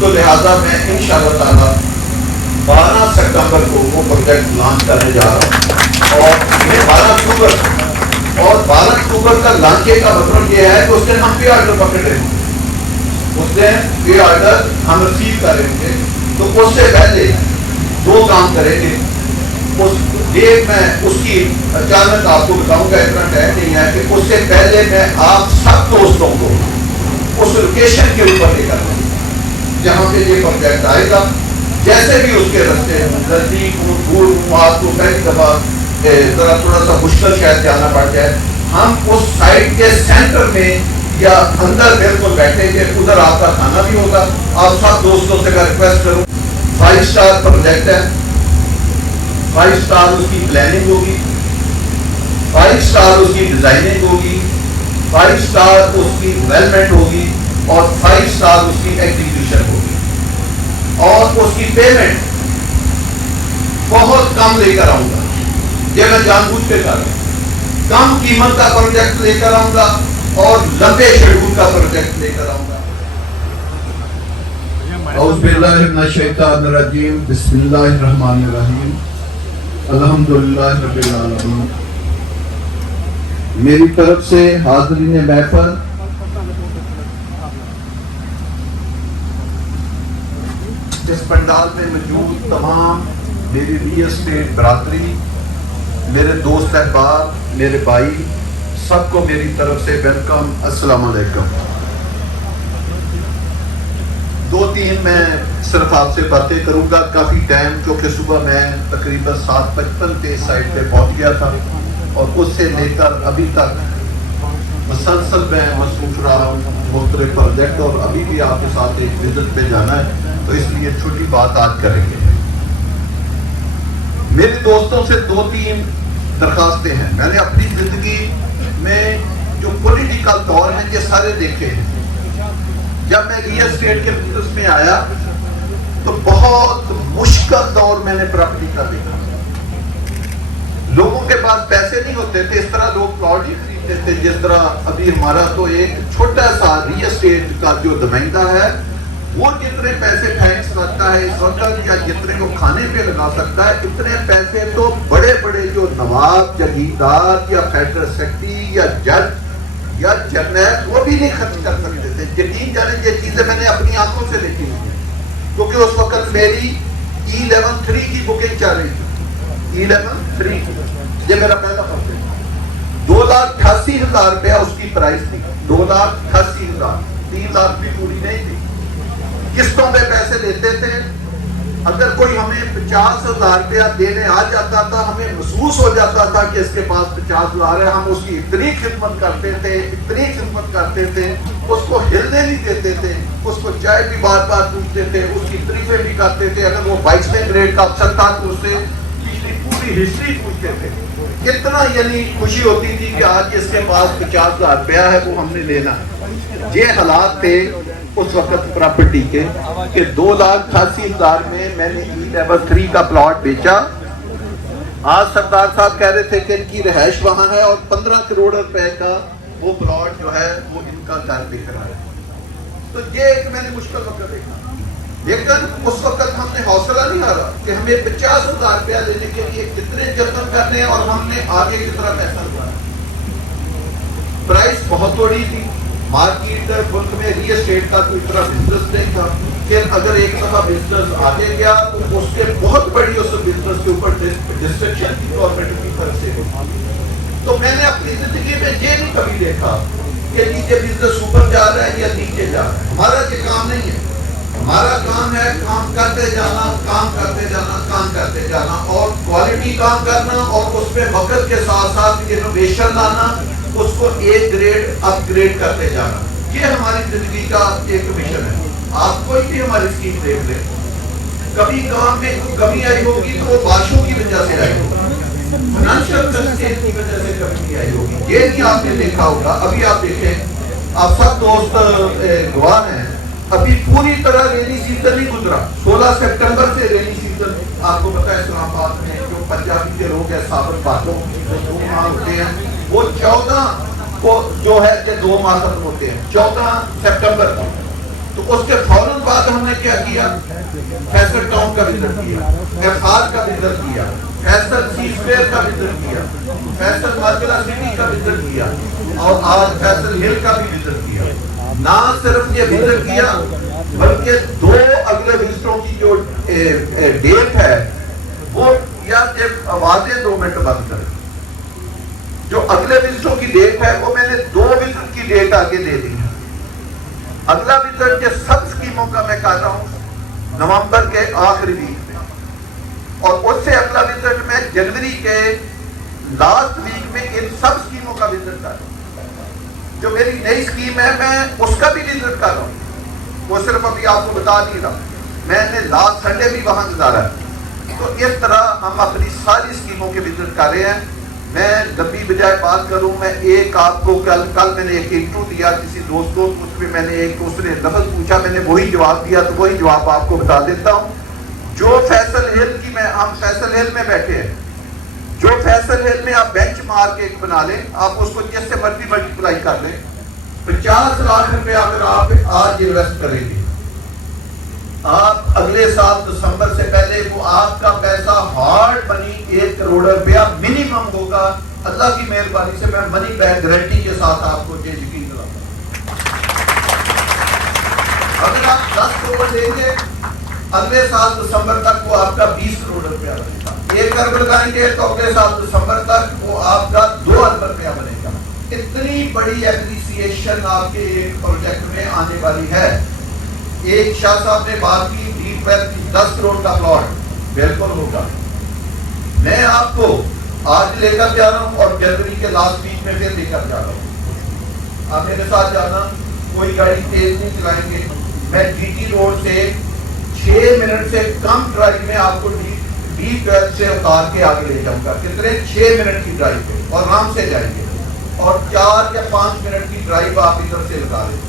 تو لہٰذا میں انشاءاللہ تعالیٰ 12 سپٹمبر کو وہ پروجیکٹ لانچ کرنے جا رہا ہوں، اور یہ 12 اکتوبر کا لانچے کا مطلب یہ ہے کہ اس دن ہم پی آرڈر پکڑ رہے ہیں، اس دن پی آرڈر ہم ریسیو کریں گے، تو اس سے پہلے 2 کام کریں گے۔ ایک میں اس کی اچانک آپ کو بتاؤں گا، اتنا ٹائم نہیں ہے، کہ اس سے پہلے میں آپ سب دوستوں کو اس لوکیشن کے اوپر لے کر جہاں پہ یہ پروجیکٹ آئے گا، جیسے بھی اس کے رستے نزدیک ہوں دور ہوں، آپ کو پہلی دفعہ ذرا تھوڑا سا مشکل شاید جانا پڑ جائے، ہم اس سائٹ کے سینٹر میں یا اندر بالکل بیٹھیں گے، ادھر آپ کا کھانا بھی ہوگا۔ آپ سب دوستوں سے میں ریکویسٹ کروں، 5 اسٹار پروجیکٹ ہے، 5 اسٹار اس کی پلاننگ ہوگی، 5 اسٹار اس کی ڈیزائننگ ہوگی، 5 اسٹار اس کی ڈیولپمنٹ ہوگی، اور 5 اسٹار اس کی ایگزیکیوشن ہوگی، اور اس کی پیمنٹ بہت کم لے کر آؤں گا۔ یہ میں جان بوجھ کے کر رہا ہوں، کم قیمت کا پروجیکٹ لے کر آؤں گا اور لمبے شیڈول کا پروجیکٹ لے کر آؤں گا۔ اعوذ باللہ من الشیطان الرجیم، بسم اللہ الرحمن الرحیم، الحمدللہ رب العالمین۔ میری طرف سے حاضرین محفل، اس پنڈال میں موجود تمام میری ریئل اسٹیٹ برادری، میرے دوست احباب، میرے بھائی، سب کو میری طرف سے ویلکم، السلام علیکم۔ 2-3 میں صرف آپ سے باتیں کروں گا، کافی ٹائم، کیونکہ صبح میں تقریباً 7:55 پہ سائٹ پہ پہنچ گیا تھا، اور اس سے لے کر ابھی تک مسلسل میں مصروف رہا ہوں مختلف پروجیکٹ، اور ابھی بھی آپ کے ساتھ ایک وزٹ پہ جانا ہے، تو اس لیے چھوٹی بات آج کریں گے۔ میرے دوستوں سے 2-3 درخواستیں ہیں۔ میں نے اپنی زندگی میں جو پولیٹیکل دور ہیں یہ سارے دیکھے ہیں۔ جب میں ریئل اسٹیٹ کے بزنس میں آیا تو بہت مشکل دور میں نے پراپرٹی کا دیکھا۔ لوگوں کے پاس پیسے نہیں ہوتے تھے، اس طرح لوگ پلاٹ ہی خریدتے تھے، جس طرح ابھی ہمارا تو ایک چھوٹا سا ریئل اسٹیٹ کا جو نمائندہ ہے وہ جتنے پیسے پھینک سکتا ہے اس وقت، یا جتنے کو کھانے پہ لگا سکتا ہے، اتنے پیسے تو بڑے بڑے جو نواب، جگیردار، یا فیڈرل سیکرٹری، یا جج، یا جرنیل، وہ بھی نہیں خرچ کر سکتے تھے۔ یقین جانے یہ چیزیں میں نے اپنی آنکھوں سے دیکھی ہوئی ہیں، کیونکہ اس وقت میری E11-3 کی بکنگ چل رہی تھی۔ E11-3 یہ میرا پہلا پروجیکٹ، 2,88,000 روپیہ اس کی پرائز تھی، 2,88,000، 3 لاکھ بھی پوری نہیں تھی۔ قسطوں پہ پیسے لیتے تھے، اگر کوئی ہمیں 50,000 روپیہ دینے آ جاتا تھا، ہمیں محسوس ہو جاتا تھا کہ اس کے پاس 50,000 ہے، ہم اس کی اتنی خدمت کرتے تھے، اتنی خدمت کرتے تھے، اس کو ہلنے نہیں دیتے تھے، اس کو چائے بھی بار بار پوچھتے تھے، اس کی تعریفیں بھی کرتے تھے، اگر وہ 22ویں گریڈ کا افسر تھا تو اس سے پوری ہسٹری پوچھتے تھے۔ کتنا یعنی خوشی ہوتی تھی کہ آج اس کے پاس 50,000 روپیہ ہے، وہ ہم نے لینا ہے۔ یہ حالات تھے اس وقت پراپرٹی کے، کہ 2,88,000 میں میں نے E11-3 کا پلاٹ بیچا۔ آج سردار صاحب کہہ رہے تھے کہ ان کی رہائش وہاں ہے، اور 15 کروڑ روپے کا وہ پلاٹ جو ہے وہ ان کا گھر بک رہا ہے۔ تو یہ ایک میں نے مشکل وقت دیکھا، لیکن اس وقت ہم نے حوصلہ نہیں ہارا کہ ہمیں 50,000 روپیہ لینے کے لیے کتنے جتن کرنے، اور ہم نے آگے کی طرح پیسہ لگایا۔ پرائس بہت تھوڑی تھی، مارکیٹ ملک میں ریئل اسٹیٹ کا کوئی طرح بزنس نہیں تھا، کہ اگر ایک دفعہ بزنس آگے گیا تو اس کے بہت بڑی اس بزنس کے اوپر ڈسٹرکشن کی گورنمنٹ کی طرف سے ہوتی۔ تو میں نے اپنی زندگی میں یہ نہیں کبھی دیکھا کہ نیچے بزنس اوپر جا رہا ہے یا نیچے جا رہا ہے۔ ہمارا یہ کام نہیں ہے، ہمارا کام ہے کام کرتے جانا، کام کرتے جانا، کام کرتے جانا، اور کوالٹی کام کرنا، اور اس پہ وقت کے ساتھ ساتھ انوویشن لانا، اس کو ایک گریڈ اپ گریڈ کرتے جانا۔ یہ ہماری زندگی کا ایک مشن ہے۔ آپ کوئی بھی ہماری اسکیم دیکھ لیں، کبھی کام میں کمی آئی ہوگی تو وہ بارشوں کی وجہ سے آئی ہوگی، فائنانشل کنسٹرینٹ کی وجہ سے کمی نہیں آئی ہوگی۔ یہ نہیں آپ نے دیکھا ہوگا، ابھی آپ دیکھیں، آپ سب دوست گواہ ہیں، ابھی پوری طرح رینی سیزن نہیں گزرا۔ 16 سپٹمبر سے رینی سیزن، آپ کو پتا ہے اسلام آباد میں جو پنجابی کے لوگ ہیں، سابق باتوں جو 2 ماہ ہوتے ہیں، وہ 14 کو جو ہے کہ 2 ماہ ختم ہوتے ہیں، 14 سپٹمبر کو تو اس کے فوراً بعد ہم نے کیا کیا؟ فیصل ٹاؤن کا وزٹ کیا، ایفار کا وزٹ کیا، فیصل سی اسکوائر کا وزٹ کیا، فیصل مرکزہ سٹی کا وزٹ کیا، اور آج فیصل ہل کا بھی وزٹ کیا۔ نہ صرف یہ وزٹ کیا بلکہ دو اگلے وزٹوں کی جو ڈیٹ ہے وہ یا آوازیں 2 منٹ بند کریں، جو اگلے وزٹوں کی ڈیٹ ہے وہ میں نے 2 وزٹ کی ڈیٹ آگے دے دی ہے۔ اگلا وزٹ کے سب اسکیموں کا میں کہتا ہوں نومبر کے آخری ویک میں، اور اس سے اگلا وزٹ میں جنوری کے لاسٹ ویک میں ان سب اسکیموں کا وزٹ کر رہا ہوں۔ جو میری نئی اسکیم ہے میں اس کا بھی وزٹ کر رہا ہوں، وہ صرف ابھی آپ کو بتا نہیں رہا، میں نے لاسٹ سنڈے بھی وہاں گزارا ہے۔ تو اس طرح ہم اپنی ساری اسکیموں کے وزٹ کر رہے ہیں۔ میں لمبی بجائے بات کروں، میں ایک آپ کو کل میں نے ایک انٹرو دیا کسی دوست کو، اس میں نے ایک اس نے لفظ پوچھا، میں نے وہی جواب دیا، تو وہی جواب آپ کو بتا دیتا ہوں۔ جو فیصل ہل کی ہم فیصل ہل میں بیٹھے ہیں، جو فیصل ہل میں آپ بینچ مارک ایک بنا لیں، آپ اس کو جس سے مرضی ملٹیپلائی کر لیں، 50 لاکھ روپے اگر آپ آج انویسٹ کریں گے، آپ اگلے سال دسمبر سے پہلے وہ آپ کا پیسہ ہارڈ منی 1 کروڑ روپیہ منیمم ہوگا۔ اللہ کی مہربانی سے میں منی بیک گارنٹی کے ساتھ آپ کو یہ یقین دلاتا ہوں۔ اگر آپ 10 کروڑ دیں گے اگلے سال دسمبر تک وہ آپ کا 20 کروڑ روپیہ بنے گا۔ 1 ارب لگائیں گے تو اگلے سال دسمبر تک وہ آپ کا 2 ارب روپیہ بنے گا۔ اتنی بڑی اپریسیشن آپ کے ایک پروجیکٹ میں آنے والی ہے۔ ایک شاہ صاحب نے بات کی ڈیپ ویل کی 10 کروڑ کا پلاٹ بالکل ہوگا۔ میں آپ کو آج لے کر جا رہا ہوں اور جنوری کے لاسٹ ویک میں پھر لے کر جا رہا ہوں۔ آپ میرے ساتھ جانا، کوئی گاڑی تیز نہیں چلائیں گے۔ میں جی ٹی روڈ سے 6 منٹ سے کم ڈرائیو میں آپ کو D12 سے اتار کے آگے لے جاؤں گا۔ کتنے؟ 6 منٹ کی ڈرائیو پہ، اور آرام سے جائیں گے، اور 4 یا 5 منٹ کی ڈرائیو آپ ادھر سے لگا لیں۔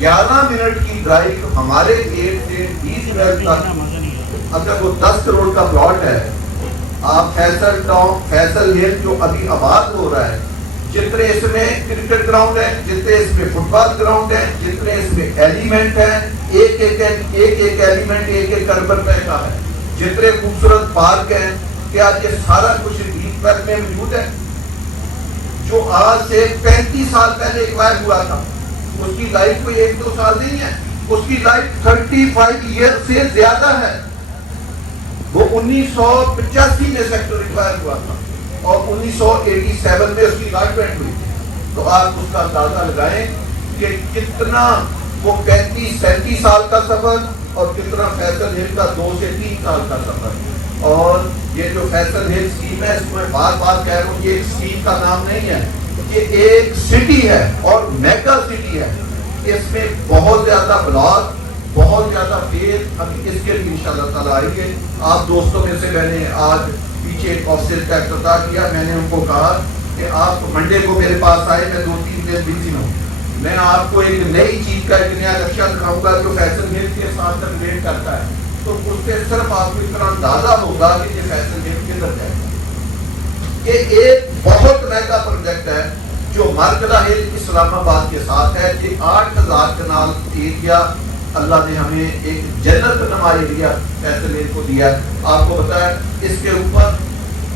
11 منٹ کی ڈرائیو ہمارے گیٹ سے D12 تک، اگر وہ 10 کروڑ کا پلاٹ ہے، آپ فیصل ٹاؤن فیصل ہل جو ابھی آباد ہو رہا ہے، جتنے اس میں کرکٹ گراؤنڈ ہے، جتنے اس میں فٹ بال گراؤنڈ ہے، جتنے اس میں ایلیمنٹ ہیں، ایک ایلیمنٹ 1 ارب روپے کا ہے، جتنے خوبصورت پارک ہیں، کیا یہ سارا کچھ D12 میں موجود ہے؟ جو آج سے 35 سال پہلے ایکوائر ہوا تھا، اس کی لائف کوئی 1-2 سال نہیں ہے، اس کی لائف 35 ایئر سے زیادہ ہے۔ وہ 1985 میں سیکٹر ایکوائر ہوا تھا اور 1987 میں اس کی لائف اینڈ ہوئی۔ تو آپ اس کا اندازہ لگائیں کہ کتنا وہ 35-37 سال کا سفر اور کتنا فیصل ہل کا 2 سے 3 سال کا سفر۔ اور یہ جو فیصل ہل اسکیم ہے، اس کو میں بار بار کہہ رہا ہوں، یہ ایک اسکیم کا نام نہیں ہے، یہ ایک سٹی ہے اور میگا سٹی ہے۔ اس میں بہت زیادہ بلاک، بہت زیادہ فیل، ابھی اس کے لیے انشاءاللہ تعالیٰ آئیں گے۔ آپ دوستوں میں سے میں نے آج پیچھے ایک آفیسر کا افتتاح کیا، میں نے ان کو کہا کہ آپ منڈے کو میرے پاس آئے، میں 2-3 دن بزی ہوں، میں آپ کو ایک نئی چیز کا ایک نیا نقشہ دکھاؤں گا جو فیصل ہل کے ساتھ ریلیٹ کرتا ہے، تو اس سے صرف آپ کو اتنا اندازہ ہوگا کہ یہ فیصل ہل کدھر جائے گا۔ یہ ایک بہت مہنگا پروجیکٹ ہے جو مرکزہ ہل اسلام آباد کے ساتھ ہے، کہ 8000 کنال ایریا اللہ نے ہمیں ایک جنت نما ایریا فیصل ہل کو دیا ہے۔ آپ کو پتا ہے اس کے اوپر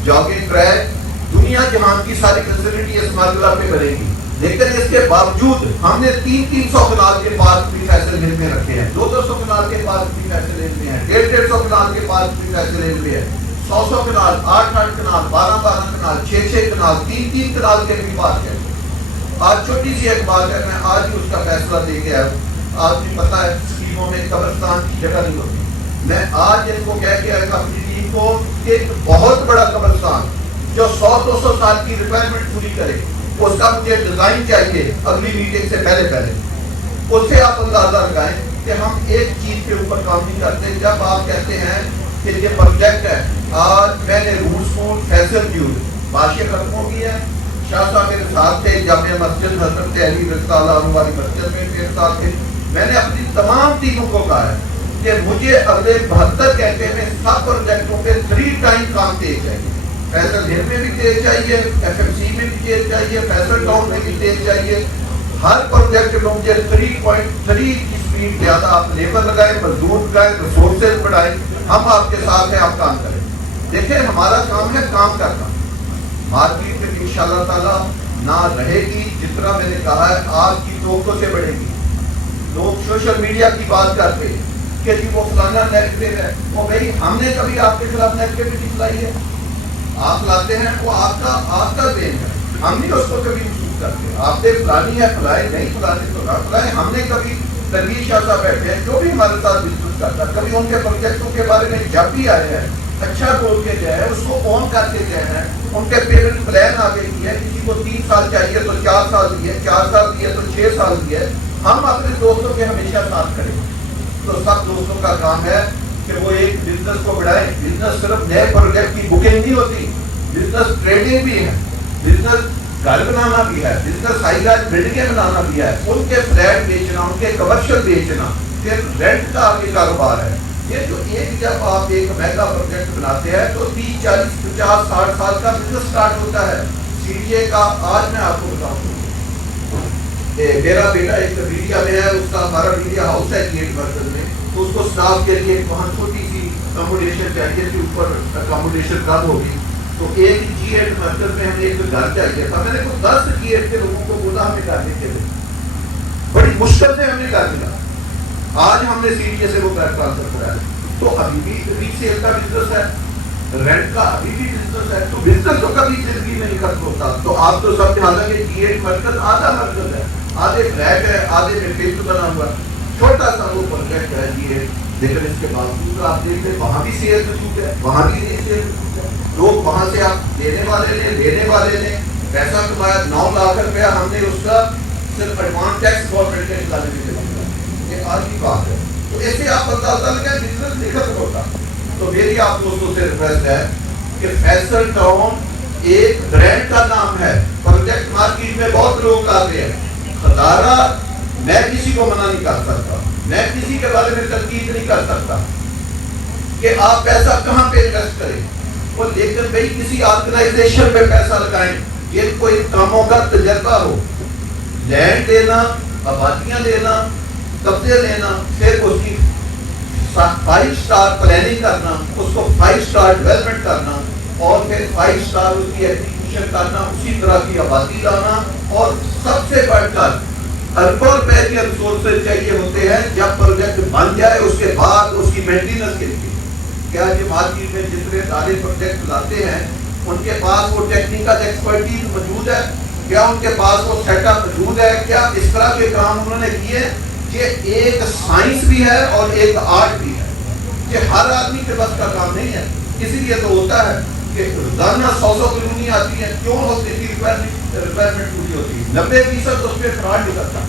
جاگنگ ٹریک، دنیا جہان کی ساری فیسلٹی اس مرکزہ پہ بنے گی، لیکن اس کے باوجود ہم نے 300 کنال کے پارک بھی فیصل ہل میں رکھے ہیں، 200 کنال کے پارک بھی فیصل ہل میں ہیں، 150 کنال کے پارک بھی فیصل ہل میں ہے، 100 کنال، 8 کنال، 12 کنال، 6 کنال، 3 کنال کے بھی پارک ہے۔ آج چھوٹی سی ایک بات ہے، میں آج ہی اس کا فیصلہ دے کے آیا ہوں۔ آپ کو پتا ہے اسکیموں میں قبرستان کی جگہ نہیں ہوتی، میں آج ان کو کہہ کے آیا اپنی ٹیم کو کہ ایک بہت بڑا قبرستان جو 100-200 سال کی ریکوائرمنٹ پوری کرے، اس کا مجھے ڈیزائن چاہیے اگلی میٹنگ سے پہلے۔ اس سے آپ اندازہ لگائیں کہ ہم ایک چیز کے اوپر کام نہیں کرتے۔ جب آپ کہتے ہیں کہ یہ پروجیکٹ ہے، آج میں نے روٹس کو فیصل کیوں بادشاہ ختم ہو گئی ہے، شاہ صاحب میرے ساتھ تھے جامعہ مسجد حضرت علی رضی اللہ عنہ والی مسجد میں میرے ساتھ تھے، میں نے اپنی تمام ٹیموں کو کہا ہے کہ مجھے اگلے 72 گھنٹے میں سب پروجیکٹوں پہ 3 ٹائم کام تیز چاہیے۔ فیصل ہل میں بھی تیز چاہیے، ایف ایم سی میں بھی تیز چاہیے، فیصل ٹاؤن میں بھی تیز چاہیے۔ ہر پروجیکٹ میں مجھے 3.3 کی اسپیڈ زیادہ آپ لیبر لگائیں, مزدور لگائیں, ریسورسز بڑھائیں, ہم آپ کے ساتھ ہیں, آپ کام کریں. دیکھیں ہمارا کام ہے کام کرنا. مارکیٹ میں انشاءاللہ تعالی نہ رہے گی, جتنا میں نے کہا ہے آپ کی توقع سے بڑھے گی. لوگ سوشل میڈیا کی بات کرتے ہیں کہ جی وہ فلانا نیگیٹو ہے, وہ بھائی ہم نے کبھی آپ کے خلاف نیگیٹیوٹی چلائی ہے؟ آپ لاتے ہیں وہ آپ کا دین ہے, ہم نہیں اس کو کبھی محسوس کرتے. آپ نے فلانی ہے فلائے نہیں فلانے تو نہ فلائے. ہم نے کبھی تنویر شاہ صاحب بیٹھے ہیں جو بھی ہمارے ساتھ بزنس کرتا ہے, کبھی ان کے پروجیکٹوں کے بارے میں جب بھی آئے ہیں اچھا بول کے گئے ہیں, اس کو آن کر کے گئے ہیں. ان کے پیمنٹ پلان آگے کی ہے, کسی کو 3 سال چاہیے تو 4 سال دیے, 4 سال دیے تو 6 سال دیے. ہم اپنے دوستوں کے ہمیشہ ساتھ کھڑے. تو سب دوستوں کا کام ہے کہ وہ ایک بزنس کو بڑھائیں. بزنس صرف نئے پروجیکٹ کی بکنگ نہیں ہوتی, بزنس ٹریڈنگ بھی ہے, بزنس گھر بنانا بھی ہے, بزنس ہائی رائز بلڈنگیں بنانا بھی ہے, ان کے فلیٹ بیچنا, ان کے کمرشل بیچنا, پھر رینٹ کا آگے کاروبار ہے. یہ جو جب آپ ایک میگا پروجیکٹ بناتے ہیں تو 30, 40, 50, 60 سال کا بزنس سٹارٹ ہوتا ہے. سی ڈی اے کا آج میں آپ کو بتاؤں, میرا بیٹا ایک میڈیا میں ہے, اس کا ہمارا میڈیا ہاؤس ہے GH مرکز میں, تو اس کو اسٹاف کے لیے وہاں چھوٹی سی اکاموڈیشن چاہیے تھی, اوپر اکاموڈیشن کم ہوگی. تو ایک GH مرکز میں ہمیں ایک گھر چاہیے تھا. میں نے 10 GH کے لوگوں کو بولا ہمیں گھر دے کے دو, بڑی مشکل سے ہمیں گھر ملا. آج ہم نے سی ڈی اے سے وہ گھر ٹرانسفر کرایا. تو ابھی بھی ریسیل کا بزنس ہے, رینٹ کا ابھی بھی بزنس ہے. تو بزنس تو کبھی زندگی میں نہیں ختم ہوتا. تو آپ تو سب جانتے ہیں کہ GH مرکز آدھا مرکز ہے, آدھے فلیٹ ہے, آدھے میں فلٹ بنا ہوا, چھوٹا سا وہ پروجیکٹ ہے GH. لیکن اس کے باوجود آپ دیکھتے وہاں بھی سیل رسوٹ ہے, وہاں بھی نہیں سیل رسوٹ ہے. لوگ وہاں سے آپ دینے والے نے لینے والے نے پیسہ کمایا 9 لاکھ روپیہ, ہم نے اس کا صرف ایڈوانس ٹیکس گورنمنٹ کے چلانے میں چلا. یہ آج کی بات ہے. تو ایسے آپ اندازہ لگائیں بزنس نہیں ختم ہوتا. تو میری آپ دوستوں سے ریکویسٹ ہے کہ فیصل ٹاؤن ایک برانڈ کا نام ہے. پروجیکٹ مارکیٹ میں بہت لوگ آتے ہیں. خزارہ میں کسی کو منع نہیں کر سکتا, میں کسی کے بارے میں تنقید نہیں کر سکتا کہ آپ پیسہ کہاں پہ انویسٹ کریں, وہ لیکن بھائی کسی آرگنائزیشن پہ پیسہ لگائیں جن کو ان کاموں کا تجربہ ہو. لینڈ لینا, آبادیاں لینا, قبضے لینا, پھر اس کی 5 سٹار پلاننگ کرنا, اس کو 5 سٹار ڈیولپمنٹ کرنا, اور پھر 5 سٹار اس کی ایگزیکیوشن کرنا, اسی طرح کی آبادی لانا. اور سب سے بڑھ کر اربوں روپے کے ریسورسز چاہیے ہوتے ہیں جب پروجیکٹ بن جائے اس کے بعد اس کی مینٹیننس کے لیے. کیا یہ مارکیٹ میں جتنے سارے پروجیکٹ لاتے ہیں ان کے پاس وہ ٹیکنیکل ایکسپرٹیز موجود ہے؟ کیا ان کے پاس وہ سیٹ اپ موجود ہے؟ کیا اس طرح کے کام انہوں نے کیے؟ یہ ایک سائنس بھی ہے اور ایک آرٹ بھی ہے. یہ ہر آدمی کے بس کا کام نہیں ہے. اسی لیے تو ہوتا ہے کہ روزانہ 100 کلونی آتی ہے. کیوں ہوتی تھی؟ ریکوائرمنٹ پوری ہوتی ہے. 90% اس پہ فراڈ نہیں کرتا.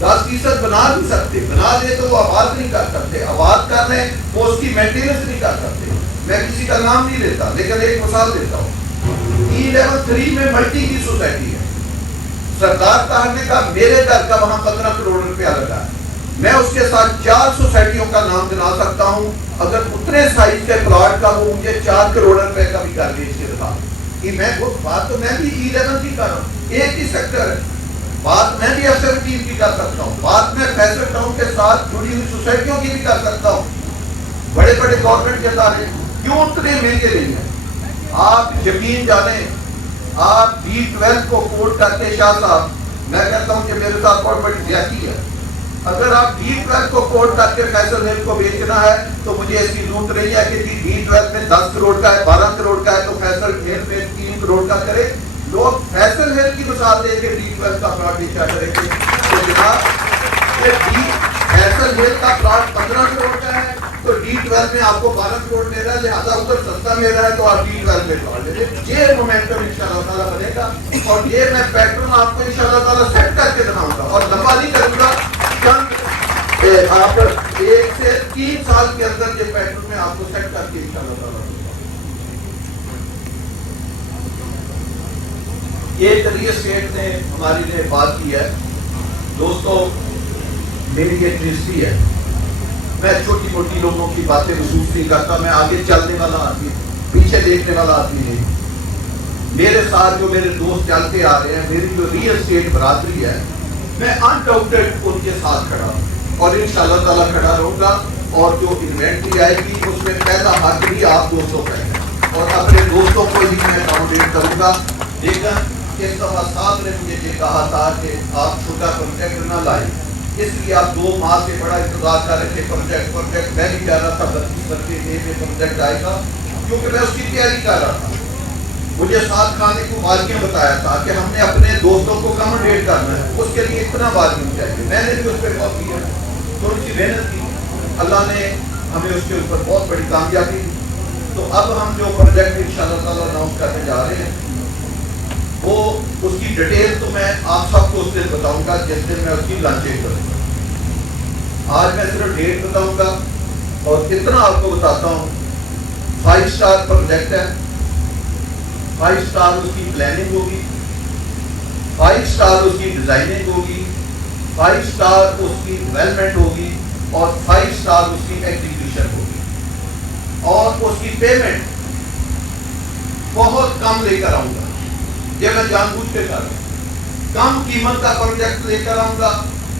10% بنا نہیں سکتے, بنا دے تو وہ آباد نہیں کر سکتے, آباد کر رہے ہیں وہ اس کی مینٹیننس نہیں کر سکتے. میں کسی کا نام نہیں لیتا لیکن ایک مثال دیتا ہوں. E11 میں ملٹی کی سوسائٹی ہے. سردار صاحب نے کہا میرے گھر کا وہاں 15 کروڑ روپیہ لگا ہے, میں اس کے ساتھ 4 سوسائٹیوں کا نام گنا سکتا ہوں. اگر اتنے سائز کے پلاٹ کا وہ مجھے 4 کروڑ روپے کا بھی کر لی اس کے ساتھ, کہ میں وہ بات تو میں بھی E11 کی کر رہا ہوں, ایک ہی سیکٹر ہے. بات میں بھی F17 کی کر سکتا ہوں, بات میں فیصل ٹاؤن کے ساتھ جڑی ہوئی سوسائٹیوں کی بھی کر سکتا ہوں. بڑے بڑے گورنمنٹ کے ادارے کیوں اتنے مہنگے نہیں ہیں؟ آپ یقین جانیں, آپ D12 کو کوٹ کر کے شاہ صاحب, میں کہتا ہوں کہ میرے ساتھ بہت بڑی زیادتی ہے. اگر آپ D12 کو کوٹ کر کے فیصل ہل کو بیچنا ہے تو مجھے اس کی ضرورت نہیں ہے کہ D12 میں 10 کروڑ کا ہے, 12 کروڑ کا ہے تو فیصل ہل میں 3 کروڑ کا کرے. لوگ فیصل ہل کی مثال دے کے D12 کا پلاٹ بیچا کریں گے. فیصل ہل کا پلاٹ 15 کروڑ کا ہے تو D12 میں آپ کو 12 کروڑ مل رہا ہے, لہٰذا ادھر سستا مل رہا ہے تو آپ D12 میں پلاٹ لے لیں. یہ مومنٹم انشاءاللہ تعالیٰ بنے گا, اور یہ میں پیٹرن آپ کو انشاءاللہ تعالیٰ سیٹ کر کے دکھاؤں گا, اور لمبا نہیں کروں گا. آپ 1 سے 3 سال کے اندر یہ پیٹرن میں آپ کو سیٹ کر کے انشاءاللہ تعالیٰ. یہ ریل اسٹیٹ نے ہماری نے بات کی ہے. دوستو میری یہ دلچسپی ہے, میں چھوٹی موٹی لوگوں کی باتیں محسوس نہیں کرتا. میں آگے چلنے والا آدمی, پیچھے دیکھنے والا آدمی نہیں. میرے ساتھ جو میرے دوست چلتے آ رہے ہیں, میری جو ریل اسٹیٹ برادری ہے, میں انڈاؤٹڈ ان کے ساتھ کھڑا ہوں. اور انشاءاللہ تعالیٰ کھڑا رہوں گا، اور جو انوینٹری آئے گی اس میں پہلا حق بھی آپ دوستوں کا ہے، اور اپنے دوستوں کو ہی میں اکاموڈیٹ کروں گا۔ لیکن اس دفعہ صاحب نے مجھے یہ کہا تھا کہ آپ چھوٹا پروجیکٹ نہ لائیں، اس لیے آپ 2 ماہ سے بڑا انتظار کر رہے تھے پروجیکٹ میں بھی کہہ رہا تھا 32 میں پروجیکٹ آئے گا، کیونکہ میں اس کی تیاری کر رہا تھا۔ مجھے ساتھ کھانے کو مالکیوں بتایا تھا کہ ہم نے اپنے دوستوں کو اکاموڈیٹ کرنا ہے، اس کے لیے اتنا مالکیوں چاہیے، میں نے بھی اس پہ غور کیا، تھوڑی سی محنت کی، اللہ نے ہمیں اس کے اوپر بہت بڑی کامیابی دی۔ تو اب ہم جو پروجیکٹ انشاءاللہ تعالیٰ اناؤنس کرنے جا رہے ہیں، وہ اس کی ڈیٹیل تو میں آپ سب کو اس دن بتاؤں گا جس دن میں اس کی لانچنگ کروں گا۔ آج میں صرف ڈیٹ بتاؤں گا، اور اتنا آپ کو بتاتا ہوں، 5 اسٹار پروجیکٹ ہے، 5 اسٹار اس کی پلاننگ ہوگی، 5 اسٹار اس کی ڈیزائننگ ہوگی، 5 اسٹار اس کی ڈیولپمنٹ ہوگی، اور 5 اسٹار اس کی ایگزیکیوشن ہوگی، اور اس کی پیمنٹ بہت کم لے کر آؤں گا۔ یہ میں جان بوجھ کے کر رہا ہوں، کم قیمت کا پروجیکٹ لے کر آؤں گا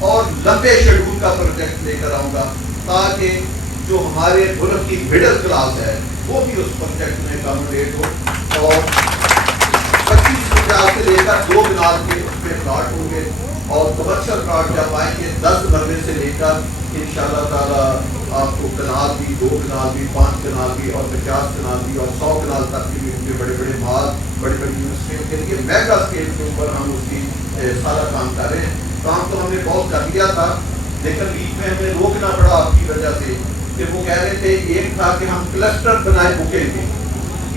اور لمبے شیڈول کا پروجیکٹ لے کر آؤں گا، تاکہ جو ہمارے ملک کی مڈل کلاس ہے وہ بھی اس پروجیکٹ میں اکاموڈیٹ ہو، اور 25,000 سے لے کر 2 کنال کے اس میں پلاٹ ہوں گے، اور کمرشل پلاٹ جب آئیں گے 10 مرلے سے لے کر انشاءاللہ تعالیٰ آپ کو کنال بھی، 2 کنال بھی، 5 کنال بھی، اور 50 کنال بھی، اور 100 کنال تک بھی ہوں گے، بڑے بڑے مال، بڑی بڑی یونیورسٹیوں کے لیے میگا اسکیل کے اوپر ہم اس کی سارا کام کر رہے ہیں۔ کام تو ہم نے بہت کر لیا تھا، لیکن بیچ میں ہمیں روکنا پڑا آپ کی وجہ سے، کہ وہ کہہ رہے تھے ایک تھا کہ ہم کلسٹر بنائے بکیں گے،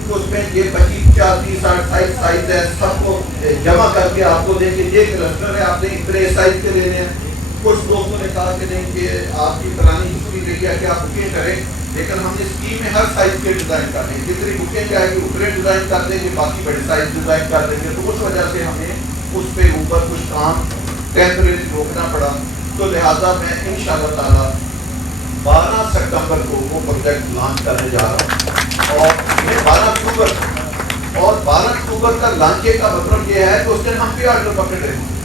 اس میں یہ 25، 40، 30 سائز ہے، سب کو جمع کر کے آپ کو دیں گے، یہ کلسٹر ہے، آپ نے اتنے سائز کے لینے ہیں۔ کچھ دوستوں نے کہا کہ نہیں، کہ آپ کی پرانی ہسٹری رہی ہے کہ آپ بکیں کریں، لیکن ہم نے اسکیم میں ہر سائز کے ڈیزائن کر دیں گے، جتنی بکیں جائے گی اتنے ڈیزائن کر دیں گے، باقی بڑے سائز ڈیزائن کر دیں گے۔ تو اس وجہ سے ہمیں اس پہ اوپر کچھ کام ٹیمپریری روکنا پڑا، تو لہٰذا میں انشاءاللہ تعالیٰ 12 ستمبر کو وہ پروجیکٹ لانچ کرنے جا رہا ہوں، اور یہ 12 اکتوبر، اور 12 اکتوبر کا لانچنگ کا مطلب یہ ہے کہ اس دن ہم پہ آرڈر پکڑ رہے ہیں،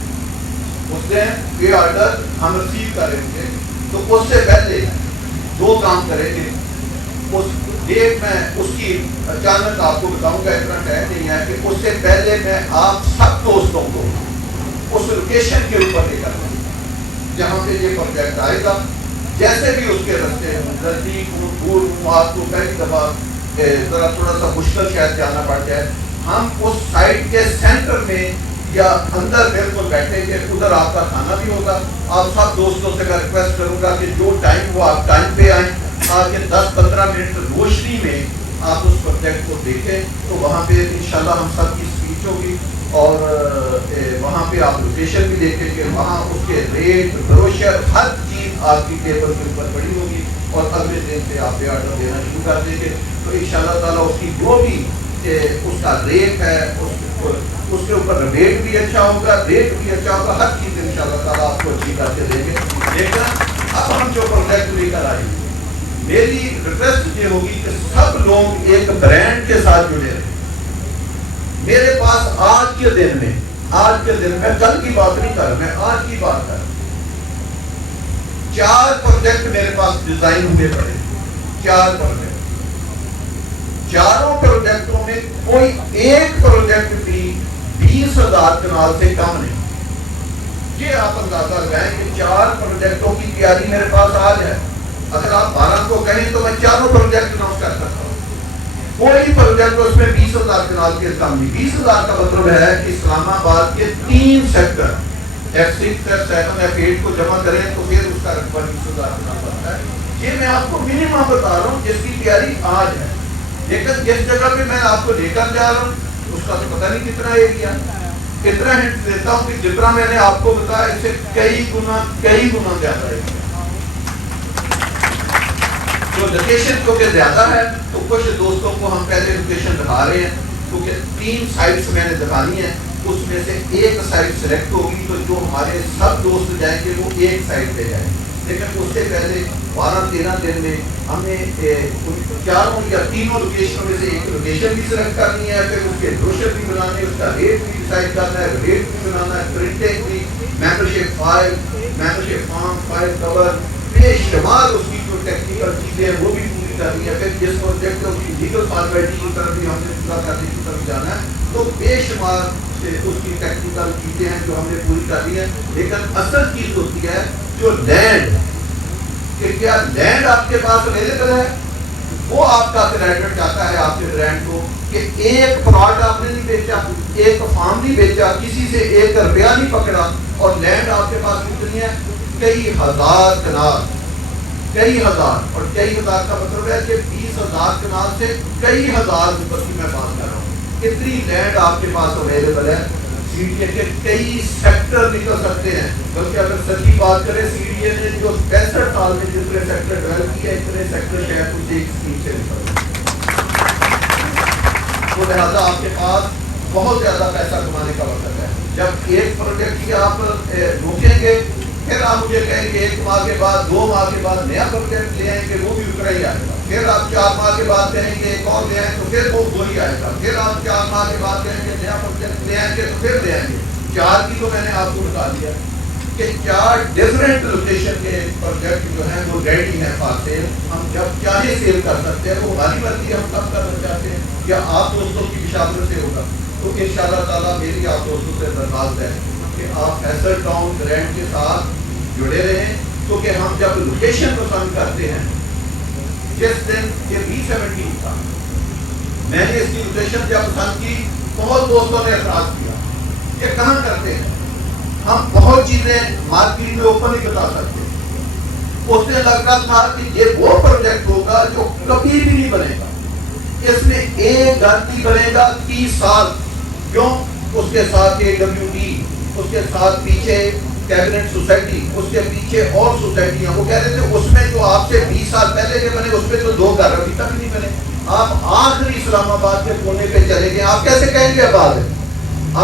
اس دن پہ آرڈر ہم ریسیو کریں گے۔ تو اس سے پہلے 2 کام کریں گے، اس ڈیٹ میں اس کی اچانک آپ کو بتاؤں گا، اتنا ٹائم نہیں ہے، کہ اس سے پہلے میں آپ سب دوستوں کو اس لوکیشن کے اوپر لے کر جاؤں گا جہاں پہ یہ پروجیکٹ آئے گا، جیسے بھی اس کے رستے ہوں، نزدیک ہوں، دور ہوں، آپ کو پہلی دفعہ ذرا تھوڑا سا مشکل شاید جانا پڑ جائے، ہم اس سائٹ کے سینٹر میں یا اندر بالکل بیٹھیں گے، ادھر آپ کا کھانا بھی ہوگا۔ آپ سب دوستوں سے میں ریکویسٹ کروں گا کہ جو ٹائم ہو آپ ٹائم پہ آئیں، تاکہ 10-15 منٹ روشنی میں آپ اس پروجیکٹ کو دیکھیں۔ تو وہاں پہ انشاءاللہ ہم سب کی اسپیچ ہوگی، اور وہاں پہ آپ لوکیشن بھی دیکھیں گے، وہاں اس کے ریٹ، بروشر، ہر چیز آپ کی ٹیبل کے اوپر پڑی ہوگی، اور اگلے دن سے آپ پہ آرڈر دینا شروع کر دیں گے۔ تو انشاءاللہ تعالیٰ اس کی جو بھی اس کا ریٹ ہے، اس کے اوپر ریٹ بھی اچھا ہوگا، ریٹ بھی اچھا ہوگا، ہر چیز انشاءاللہ تعالیٰ آپ کو اچھی کر کے دیں گے۔ لیکن اب ہم جو پروجیکٹ لے کر آئے، میری ریکویسٹ یہ ہوگی کہ سب لوگ ایک برانڈ کے ساتھ جڑے رہیں۔ میرے پاس آج کے دن میں کل کی بات نہیں کر رہا، میں آج کی بات کر رہا ہوں، 4 پروجیکٹ میرے پاس ڈیزائن ہوئے پڑے، 4 پروجیکٹ، چاروں پروجیکٹوں میں کوئی ایک پروجیکٹ بھی 20,000 کنال سے کم نہیں۔ یہ آپ اندازہ لگائیں کہ 4 پروجیکٹوں کی تیاری میرے پاس آج ہے۔ اگر آپ 12 کو کہیں تو میں چاروں پروجیکٹ اناؤنس کر سکتا ہوں، کوئی پروجیکٹ اس میں 20,000 کنال کے کم نہیں۔ 20,000 کا مطلب ہے کہ اسلام آباد کے 3 سیکٹر F6 F7 F8 کو جمع کریں تو پھر اس کا رقبہ 20,000 کنال بنتا ہے۔ یہ میں آپ کو منیمم بتا رہا ہوں جس کی تیاری آج ہے، لیکن جس جگہ پہ میں آپ کو لے کر جا رہا ہوں اس کا تو پتہ نہیں کتنا ایریا۔ اتنا ہنٹ دیتا ہوں کہ جتنا میں نے آپ کو بتایا اس سے کئی گنا زیادہ ہے۔ جو لوکیشن کیونکہ زیادہ ہے تو کچھ دوستوں کو ہم پہلے لوکیشن دکھا رہے ہیں، کیونکہ 3 سائٹس میں نے دکھانی ہیں، اس میں سے ایک سائٹ سلیکٹ ہوگی، تو جو ہمارے سب دوست جائیں گے وہ ایک سائٹ پہ جائیں گے۔ لیکن اس سے پہلے 12-13 دن میں ہم نے چاروں یا تینوں لوکیشنوں میں سے ایک لوکیشن بھی سلیکٹ کرنی ہے، پھر اس کے بروشر بھی بنانے، اس کا ریٹ بھی ڈیسائڈ کرنا ہے، ریٹ بھی بنانا ہے، پرنٹنگ بھی، ممبرشپ فائل، مینوشپ فارم فائر کور بے شمار اس کی جو ٹیکنیکل چیزیں ہیں وہ بھی پوری کرنی ہے. پھر جس پروجیکٹ کو لیگل فارمیلٹی کی طرف بھی ہم نے پورا کرنے کی طرف جانا ہے. تو بے شمار اس کی ٹیکنیکل چیزیں ہیں جو ہم نے پوری کرنی ہے. لیکن اصل چیز ہوتی ہے جو لینڈ, کہ کیا لینڈ آپ کے پاس اویلیبل ہے. وہ آپ کا کریڈٹ چاہتا ہے آپ کے برانڈ کو کہ ایک پلاٹ آپ نے نہیں بیچا, ایک فارم نہیں بیچا, کسی سے 1 روپیہ نہیں پکڑا, اور لینڈ آپ کے پاس کتنی ہے, کئی ہزار کنال, کئی ہزار. اور کئی ہزار کا مطلب ہے کہ 20,000 کنال سے کئی ہزار اوپر کی میں بات کر رہا ہوں. اتنی لینڈ آپ کے پاس اویلیبل ہے. سی ڈی اے کے کئی سیکٹر نکل سکتے ہیں. بلکہ اگر سچی بات کریں, سی ڈی اے نے جو 65 سال میں جتنے سیکٹر ڈیولپ کیے, اتنے سیکٹر شاید کچھ ایک اسکیم سے نکل. تو لہٰذا آپ کے پاس بہت زیادہ پیسہ کمانے کا وقت ہے. جب ایک پروجیکٹ کی آپ روکیں گے, پھر آپ مجھے کہیں گے 1 ماہ کے بعد 2 ماہ کے بعد نیا پروجیکٹ لے آئیں گے, وہ بھی اترا ہی آئے گا. پھر آپ 4 ماہ کے بعد کہیں گے ایک اور لے آئیں تو پھر وہ وہی آئے گا. پھر آپ 4 ماہ کے بعد کہیں گے نیا پروجیکٹ لے آئیں گے تو پھر لے آئیں گے. 4 کی تو میں نے آپ کو بتا دیا کہ 4 ڈفرینٹ لوکیشن کے پروجیکٹ جو ہیں وہ ریڈی ہیں فار سیل. ہم جب چاہے سیل کر سکتے ہیں. وہ ہماری مرضی ہے, ہم کب کرنا چاہتے ہیں, یا آپ دوستوں کی مشاورت سے ہوگا. تو انشاءاللہ تعالیٰ میری آپ دوستوں سے درخواست ہے کہ آپ فیصل ٹاؤن گرینڈ کے ساتھ جڑے رہیں, کیونکہ ہم جب لوکیشن پسند کرتے ہیں, جس دن یہ B17 تھا, میں نے اس کی لوکیشن جب پسند کی, بہت دوستوں نے اعتراض کیا کہ کہاں کرتے ہیں. ہم بہت چیزیں مارکیٹ میں اوپن نہیں بتا سکتے. اس نے لگتا تھا کہ یہ وہ پروجیکٹ ہوگا جو کبھی بھی نہیں بنے گا. اس میں ایک گھر کی بنے گا 30 سال. کیوں؟ اس کے ساتھ AWD, اس کے ساتھ پیچھے کیبنٹ سوسائٹی, اس کے پیچھے اور سوسائٹیاں. وہ کہہ رہے تھے اس میں جو آپ سے 20 سال پہلے کے بنے, اس میں تو 2 گھر ابھی تک نہیں بنے. آپ آخری اسلام آباد کے کونے پہ چلے گئے, آپ کیسے کہیں گے آباد ہے.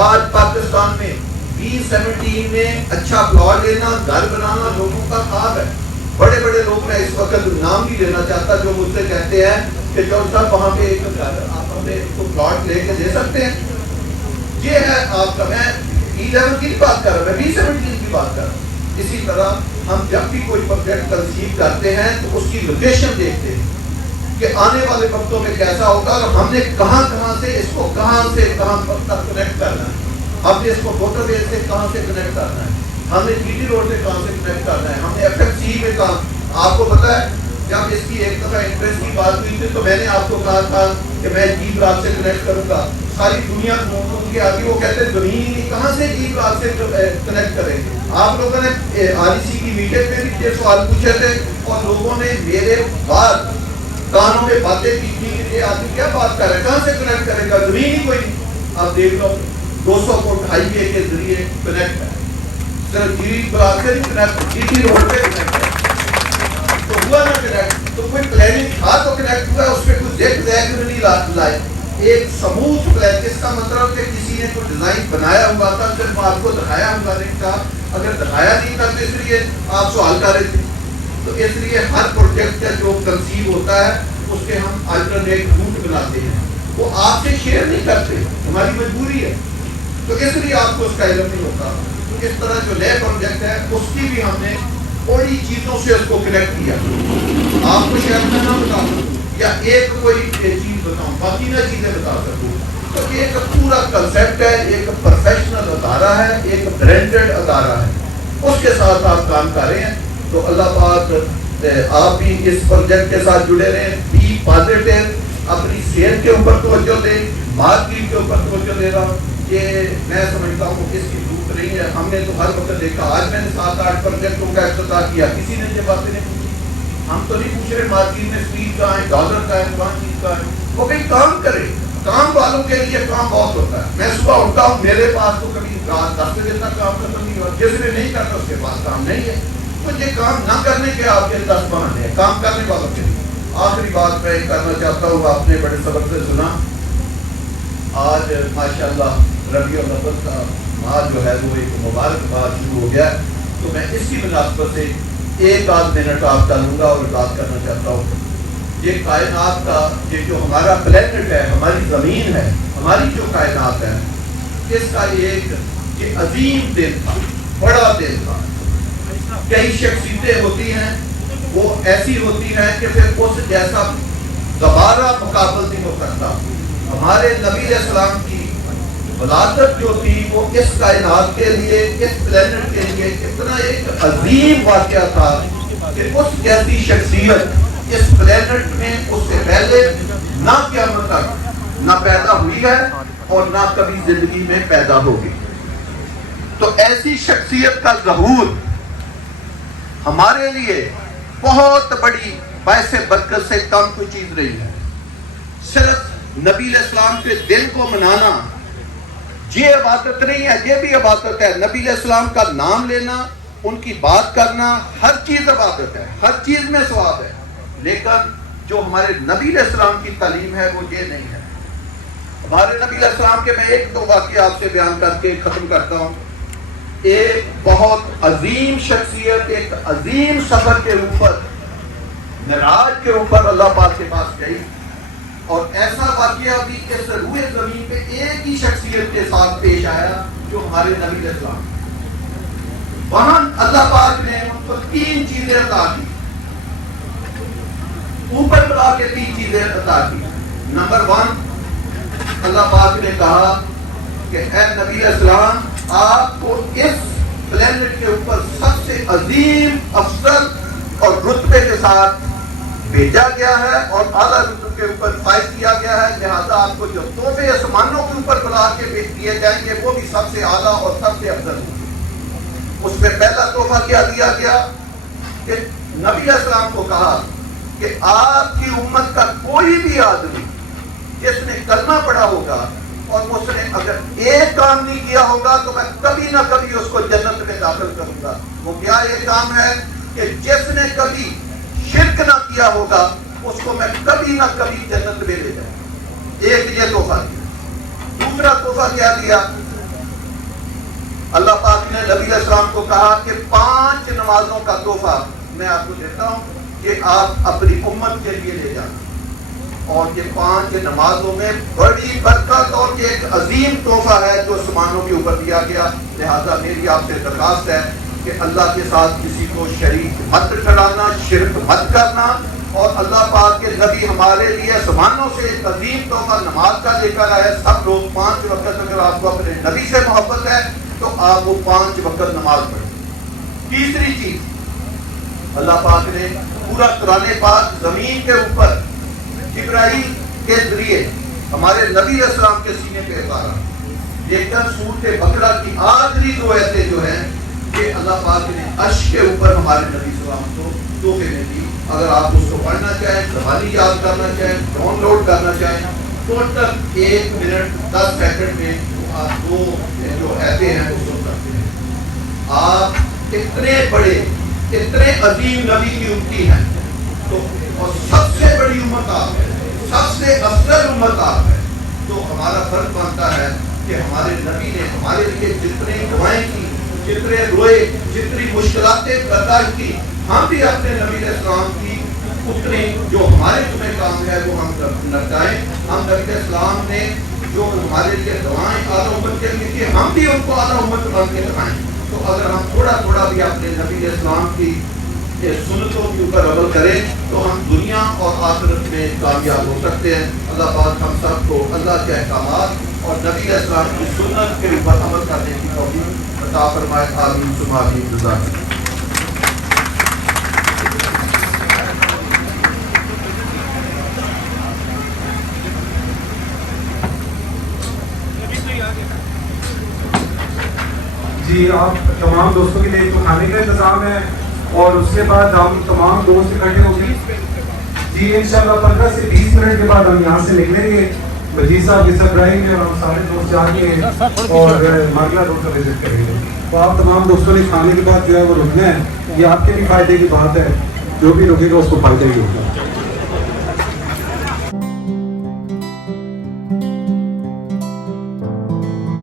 آج پاکستان میں B17 میں اچھا پلاٹ لینا, گھر بنانا لوگوں کا خواب ہے. بڑے بڑے لوگ, میں اس وقت نام نہیں لینا چاہتا, جو مجھ سے کہتے ہیں کہ جورج صاحب وہاں پہ ایک گھر آپ ہمیں پلاٹ لے کے دے سکتے ہیں. یہ ہے آپ کا, میں E11 کی بات کر رہا ہوں, میں B17 کی بات کر رہا ہوں. اسی طرح ہم جب بھی کوئی پروجیکٹ کنسیو کرتے ہیں تو اس کی لوکیشن دیکھتے ہیں کہ آنے والے وقتوں میں کیسا ہوگا, اور ہم نے کہاں کہاں سے اس کو کہاں سے کہاں تک کنیکٹ کرنا ہے. ہم نے اس کو موٹر وے سے کہاں سے کنیکٹ کرنا ہے, ہم نے GT روڈ سے کہاں سے کنیکٹ کرنا ہے, ہم نے FMC میں کہاں. آپ کو پتا ہے جب اس کی ایک دفعہ انٹرسٹ کی بات ہوئی تھی تو میں نے آپ کو کہا تھا کہ میں جی بلاک سے کنیکٹ کروں گا. ساری دنیا کے آگے وہ کہتے ہیں زمین ہی نہیں, کہاں سے جی بلاک سے کنیکٹ کریں گے. آپ لوگوں نے REC کی میٹنگ میں بھی یہ سوال پوچھے تھے, اور لوگوں نے میرے بعد کانوں میں باتیں کی تھی کہ یہ آدمی کیا بات کر رہے ہیں, کہاں سے کنیکٹ کرے گا, زمین ہی کوئی نہیں. آپ دیکھ لو 200 فٹ ہائی وے کے ذریعے کنیکٹ ہے, صرف جی بلاک سے نہیں کنیکٹ, GT روڈ پہ کنیکٹ ہے. تو ہوا نا کنیکٹ, تو کوئی پلاننگ تھا تو کنیکٹ ہوا, اس پہ کچھ دیکھ دیکھ نہیں لائے. ایک سموتھ پلان, جس کا مطلب کہ کسی نے کوئی ڈیزائن بنایا ہوا تھا, صرف آپ کو دکھایا ہوا نہیں تھا. اگر دکھایا نہیں تھا تو اس لیے آپ سوال کر رہے تھے. تو اس لیے ہر پروجیکٹ کا جو کنسیو ہوتا ہے اس کے ہم الٹرنیٹ روٹ بناتے ہیں, وہ آپ سے شیئر نہیں کرتے, ہماری مجبوری ہے. تو اس لیے آپ کو اس کا علم نہیں ہوتا. تو اس طرح جو نئے پروجیکٹ ہے اس کی بھی ہم نے تھوڑی چیزوں سے اس کو کنیکٹ کیا. آپ کو شاید میں نہ بتا سکوں یا ایک کوئی چیز بتاؤں, باقی نہ چیزیں بتا سکوں. تو ایک پورا کنسیپٹ ہے, ایک پروفیشنل ادارہ ہے, ایک برانڈڈ ادارہ ہے, اس کے ساتھ آپ کام کر رہے ہیں. تو اللہ پاک آپ بھی اس پروجیکٹ کے ساتھ جڑے رہیں. بی پازیٹیو, اپنی صحت کے اوپر توجہ دیں, مارکیٹ کے اوپر توجہ دے رہا. یہ میں سمجھتا ہوں اس کی ضرورت نہیں ہے. ہم نے تو ہر وقت دیکھا, آج میں نے 7-8 پروجیکٹوں کا افتتاح کیا, کسی نے یہ باتیں نہیں پوچھی. ہم تو نہیں پوچھ رہے مارکیٹ میں اسپیڈ کہاں ہے, ڈالر کا ہے, کہاں چیز کا ہے. وہ کہیں کام کرے, کام والوں کے لیے کام بہت ہوتا ہے. میں صبح اٹھتا ہوں, میرے پاس تو کبھی رات 10 بجے تک کام ختم نہیں ہوا. جس نے نہیں کرتا اس کے پاس کام نہیں ہے. تو یہ کام نہ کرنے کے آپ کے 10 بہانے ہیں, کام کرنے والوں کے لیے. آخری بات میں کرنا چاہتا ہوں, آپ نے بڑے صبر سے سنا. آج ماشاءاللہ ربیع الاول کا ماہ جو ہے وہ ایک مبارک بات شروع ہو گیا. تو میں اس کی مناسبت سے 1-8 منٹ آپ کا لوں گا اور بات کرنا چاہتا ہوں. یہ کائنات کا, یہ جو ہمارا پلینٹ ہے, ہماری زمین ہے, ہماری جو کائنات ہے, اس کا ایک عظیم دن تھا, بڑا دن تھا. کئی شخصیتیں ہوتی ہیں وہ ایسی ہوتی ہیں کہ پھر اس جیسا دوبارہ مقابل نہیں ہو سکتا. ہمارے نبی علیہ السلام کی ولادت جو تھی وہ اس کائنات کے لیے, اس پلینٹ کے لیے اتنا ایک عظیم واقعہ تھا کہ اس جیسی شخصیت اس پلینٹ میں اس سے پہلے نہ قیامت تک نہ پیدا ہوئی ہے اور نہ کبھی زندگی میں پیدا ہوگی. تو ایسی شخصیت کا ظہور ہمارے لیے بہت بڑی باعث برکت سے کم کوئی چیز رہی ہے. صرف نبی علیہ السلام کے دن کو منانا یہ عبادت نہیں ہے, یہ بھی عبادت ہے. نبی علیہ السلام کا نام لینا, ان کی بات کرنا, ہر چیز عبادت ہے, ہر چیز میں ثواب ہے. لیکن جو ہمارے نبی علیہ السلام کی تعلیم ہے وہ یہ نہیں ہے. ہمارے نبی علیہ السلام کے میں ایک دو واقعہ آپ سے بیان کر کے ختم کرتا ہوں. ایک بہت عظیم شخصیت ایک عظیم سفر کے اوپر, معراج کے اوپر اللہ پاک کے پاس گئی, اور ایسا واقعہ بھی اس روئے زمین پہ ایک ہی شخصیت کے ساتھ پیش آیا جو ہمارے نبی علیہ السلام. وہاں اللہ پاک نے ان کو تین چیزیں عطا کی, اوپر بلا کے تین چیزیں عطا کی. نمبر 1, اللہ پاک نے کہا کہ اے نبی علیہ السلام آپ کو اس پلینٹ کے اوپر سب سے عظیم افسر اور رتبے کے ساتھ بھیجا گیا ہے اور اعلیٰ رتبے کے اوپر فائز کیا گیا ہے, لہذا آپ کو جو تحفے آسمانوں کے اوپر بلا کے دیے جائیں گے وہ بھی سب سے اعلیٰ اور سب سے افضل ہوں گے. اس میں پہلا تحفہ کیا دیا گیا کہ نبی علیہ السلام کو کہا کہ آپ کی امت کا کوئی بھی آدمی جس نے کلمہ پڑھا ہوگا اور اس نے اگر ایک کام نہیں کیا ہوگا تو میں کبھی نہ کبھی اس کو جنت میں داخل کروں گا. وہ کیا ایک کام ہے کہ جس نے کبھی شرک نہ کیا ہوگا اس کو میں کبھی نہ کبھی جنت میں لے جاؤں. ایک یہ تحفہ دیا. دوسرا تحفہ کیا دیا, اللہ پاک نے نبی علیہ السلام کو کہا کہ 5 نمازوں کا تحفہ میں آپ کو دیتا ہوں کہ آپ اپنی امت کے لیے لے جانا. اور یہ 5 نمازوں میں بڑی برکت اور یہ ایک عظیم تحفہ ہے جو آسمانوں کے اوپر دیا گیا. لہذا میری آپ سے درخواست ہے کہ اللہ کے ساتھ کسی کو شریک مت ٹھہرانا, شرک مت کرنا. اور اللہ پاک کے نبی ہمارے لیے آسمانوں سے ایک عظیم تحفہ نماز کا لے کر آئے. سب لوگ 5 وقت اگر آپ کو اپنے نبی سے محبت ہے تو آپ وہ 5 وقت نماز پڑھیں. تیسری چیز, اللہ پاک نے پورا قرآن پاک زمین کے اوپر جبرائیل کے ذریعے ہمارے نبی علیہ السلام کے سینے پہ اتارا. لیکن سورۃ بقرہ کی آخری 2 آیتیں جو ہیں کہ اللہ پاک نے عرش کے اوپر ہمارے نبی صلی اللہ علیہ وسلم کو تحفے میں دی. اگر آپ اس کو پڑھنا چاہیں, زبانی یاد کرنا چاہیں, ڈاؤن لوڈ کرنا چاہیں, ٹوٹل 1 منٹ 10 سیکنڈ میں آپ 2 جو آیتیں ہیں وہ سن سکتے ہیں. آپ اتنے بڑے اتنے عظیم نبی کی امتی ہیں تو اور سب سے بڑی امت آپ ہے, سب سے افضل امت آپ ہے. تو ہمارا فرض بنتا ہے کہ ہمارے نبی نے ہمارے لیے جتنی دعائیں کی, جتنے روئے, جتنی مشکلاتیں برداشت کی, ہم بھی اپنے نبی علیہ السلام کی اتنی جو ہمارے تمہیں کام ہے وہ ہم نپٹائیں. ہم نبی علیہ السلام نے جو ہمارے لیے دعائیں اعلیٰ امت کے لیے کی, ہم بھی ان کو اعلیٰ امت بن کے دکھائیں. تو اگر ہم تھوڑا تھوڑا بھی اپنے نبی علیہ السلام کی سنتوں کے اوپر عمل کریں تو ہم دنیا اور آخرت میں کامیاب ہو سکتے ہیں. اللہ پاک ہم سب کو اللہ کے احکامات اور نبی علیہ السلام کی سنت کے اوپر عمل کرنے کی توفیق عطا فرمائے. آمین ثم آمین. جزاک اللہ. جی آپ تمام دوستوں کے لیے تو کھانے کا انتظام ہے اور اس کے بعد ہم تمام دوست اکٹھے ہو گئے. جی انشاءاللہ 15 سے 20 منٹ کے بعد ہم یہاں سے نکلیں گے. وزیر صاحب یہ سب رہیں گے اور ہم سارے دوست جا کے اور مارلا روڈ کا وزٹ کریں گے. تو آپ تمام دوستوں نے کھانے کے بعد جو ہے وہ رکنا ہے. یہ آپ کے بھی فائدے کی بات ہے, جو بھی رکے گا اس کو فائدہ ہی ہوگا.